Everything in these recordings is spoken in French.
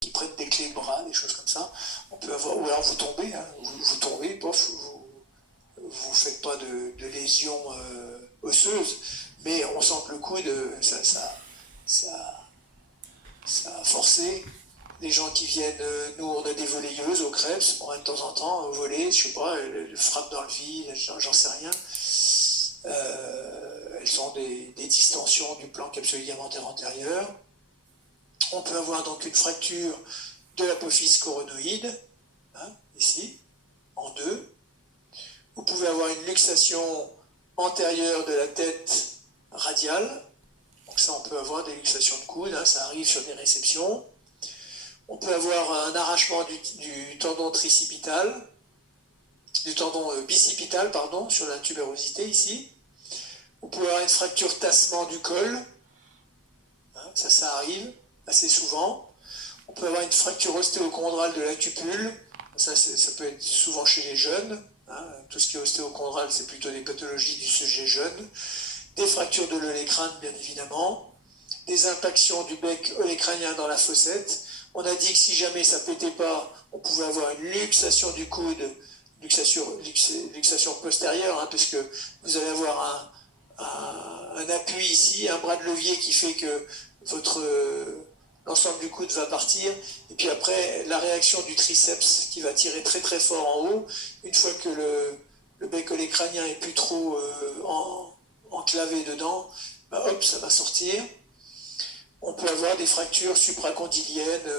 qui prennent des clés de bras, des choses comme ça. On peut avoir, ou alors vous tombez, hein, vous tombez, pof, vous faites pas de lésions osseuses, mais on sent que le coude, ça a forcé. Les gens qui viennent, nous on a des volleyeuses au Krebs, on a de temps en temps au volley, je sais pas, elles frappent dans le vide, j'en sais rien. Elles ont des distensions du plan capsulo-ligamentaire antérieur. On peut avoir donc une fracture de l'apophyse coronoïde, hein, ici, en deux. Vous pouvez avoir une luxation antérieure de la tête radiale. Donc ça, on peut avoir des luxations de coude, hein, ça arrive sur des réceptions. On peut avoir un arrachement du tendon tricipital, du tendon bicipital, pardon, sur la tubérosité ici. On peut avoir une fracture tassement du col, hein, ça arrive assez souvent. On peut avoir une fracture ostéochondrale de la cupule, ça peut être souvent chez les jeunes. Hein, tout ce qui est ostéochondral, c'est plutôt des pathologies du sujet jeune. Des fractures de l'olécrâne, bien évidemment. Des impactions du bec olécrânien dans la fossette. On a dit que si jamais ça ne pétait pas, on pouvait avoir une luxation du coude, luxation postérieure, hein, parce que vous allez avoir un appui ici, un bras de levier qui fait que l'ensemble du coude va partir, et puis après la réaction du triceps qui va tirer très très fort en haut. Une fois que le bec olécrânien est plus trop enclavé dedans, bah hop, ça va sortir. On peut avoir des fractures supracondyliennes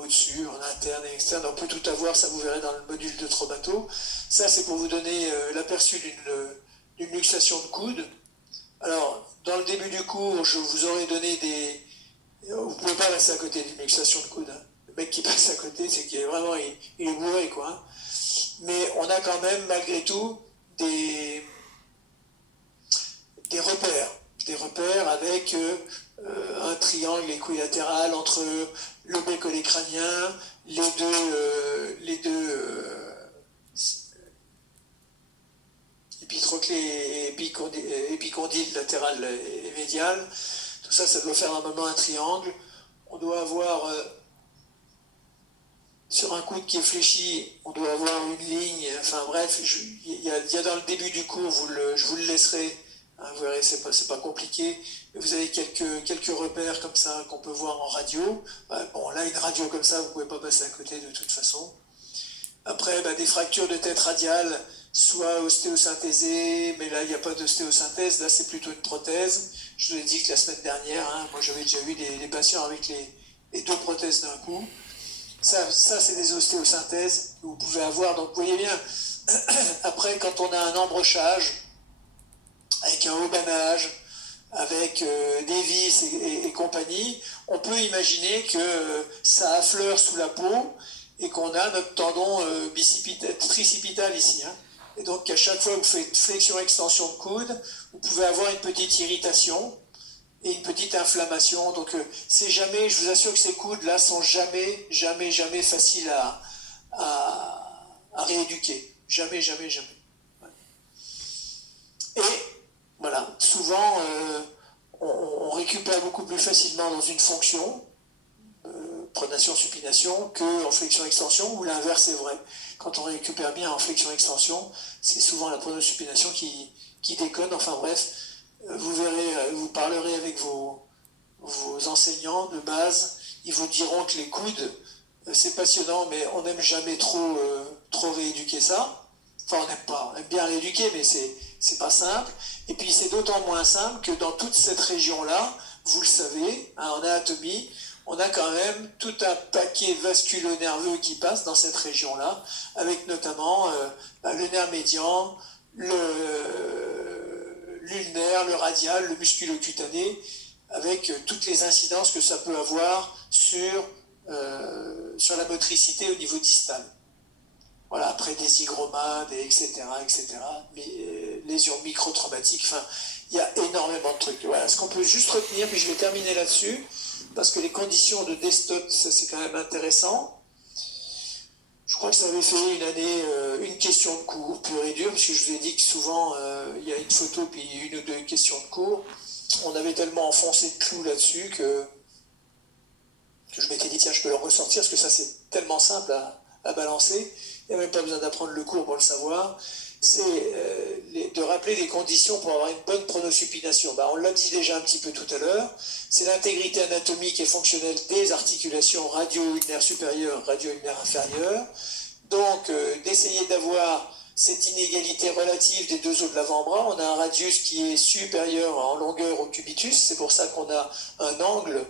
au-dessus, en interne et externe. On peut tout avoir, ça vous verrez dans le module de traumato. Ça, c'est pour vous donner l'aperçu d'une luxation de coude. Alors, dans le début du cours, je vous aurais donné des... Vous ne pouvez pas passer à côté d'une luxation de coude. Hein. Le mec qui passe à côté, c'est qu'il est vraiment... Il est bourré, quoi. Hein. Mais on a quand même, malgré tout, des repères. Des repères avec un triangle équilatéral entre le bec olécrânien, les deux épitroclés et épicondyles latéral et médial. Tout ça, ça doit faire normalement un triangle. On doit avoir, sur un coude qui est fléchi, on doit avoir une ligne. Enfin bref, il y a dans le début du cours, je vous le laisserai. Hein, vous verrez, c'est pas compliqué. Vous avez quelques repères comme ça qu'on peut voir en radio. Bon, là, une radio comme ça, vous ne pouvez pas passer à côté de toute façon. Après, des fractures de tête radiale, soit ostéosynthésées, mais là, il n'y a pas d'ostéosynthèse. Là, c'est plutôt une prothèse. Je vous ai dit que la semaine dernière, hein, moi, j'avais déjà eu des patients avec les deux prothèses d'un coup. Ça c'est des ostéosynthèses que vous pouvez avoir. Donc, vous voyez bien, après, quand on a un embrochage, avec un haubanage, avec des vis et compagnie, on peut imaginer que ça affleure sous la peau et qu'on a notre tendon tricipital ici. Hein. Et donc, à chaque fois que vous faites flexion-extension de coude, vous pouvez avoir une petite irritation et une petite inflammation. Donc, c'est jamais, je vous assure que ces coudes-là sont jamais faciles à rééduquer. Jamais. Et voilà, souvent, on récupère beaucoup plus facilement dans une fonction, pronation-supination, qu'en flexion-extension, ou l'inverse est vrai. Quand on récupère bien en flexion-extension, c'est souvent la pronation-supination qui déconne. Enfin bref, vous verrez, vous parlerez avec vos enseignants de base, ils vous diront que les coudes, c'est passionnant, mais on n'aime jamais trop rééduquer ça. Enfin, on aime bien rééduquer, mais c'est pas simple. Et puis c'est d'autant moins simple que dans toute cette région-là, vous le savez, hein, en anatomie, on a quand même tout un paquet vasculo-nerveux qui passe dans cette région-là, avec notamment le nerf médian, l'ulnaire, le radial, le musculocutané, avec toutes les incidences que ça peut avoir sur la motricité au niveau distal. Voilà, après des hygromas, etc., lésions micro-traumatiques, enfin, il y a énormément de trucs. Voilà, ce qu'on peut juste retenir, puis je vais terminer là-dessus, parce que les conditions de Destot, ça c'est quand même intéressant. Je crois que ça avait fait une année, une question de cours, pure et dure, parce que je vous ai dit que souvent, il y a une photo, puis une ou deux questions de cours. On avait tellement enfoncé de clous là-dessus que je m'étais je peux le ressortir parce que ça c'est tellement simple à balancer. Il n'y a même pas besoin d'apprendre le cours pour le savoir. C'est de rappeler les conditions pour avoir une bonne pronosupination. On l'a dit déjà un petit peu tout à l'heure. C'est l'intégrité anatomique et fonctionnelle des articulations radio-ulnaire supérieure, radio-ulnaire inférieure. Donc, d'essayer d'avoir cette inégalité relative des deux os de l'avant-bras. On a un radius qui est supérieur en longueur au cubitus. C'est pour ça qu'on a un angle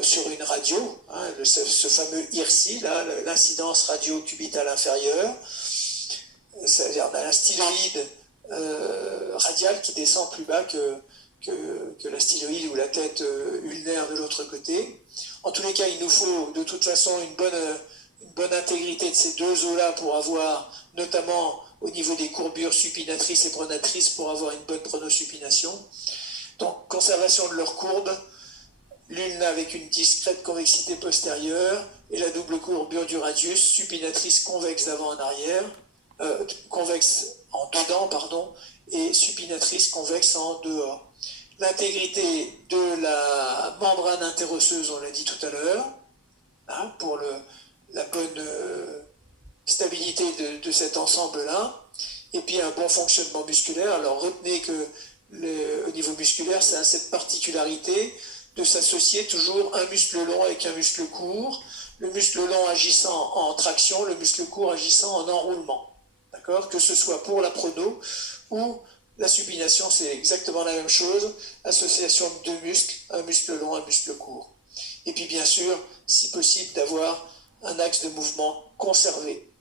sur une radio, hein, ce fameux IRSI, l'incidence radio-cubitale inférieure. C'est-à-dire on a un styloïde radial qui descend plus bas que la styloïde ou la tête ulnaire de l'autre côté. En tous les cas, il nous faut de toute façon une bonne intégrité de ces deux os-là pour avoir, notamment au niveau des courbures supinatrices et pronatrices, pour avoir une bonne pronosupination. Donc, conservation de leur courbe, l'ulna avec une discrète convexité postérieure et la double courbure du radius, supinatrice convexe d'avant en arrière, convexe en dedans, pardon, et supinatrice convexe en dehors. L'intégrité de la membrane interosseuse, on l'a dit tout à l'heure, hein, pour la bonne stabilité de cet ensemble-là, et puis un bon fonctionnement musculaire. Alors retenez que au niveau musculaire, ça a cette particularité de s'associer toujours un muscle long avec un muscle court, le muscle long agissant en traction, le muscle court agissant en enroulement. D'accord ? Que ce soit pour la prono ou la supination, c'est exactement la même chose, association de deux muscles, un muscle long, un muscle court. Et puis bien sûr, si possible, d'avoir un axe de mouvement conservé.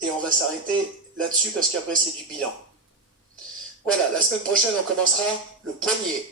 Et on va s'arrêter là-dessus parce qu'après c'est du bilan. Voilà, la semaine prochaine on commencera le poignet.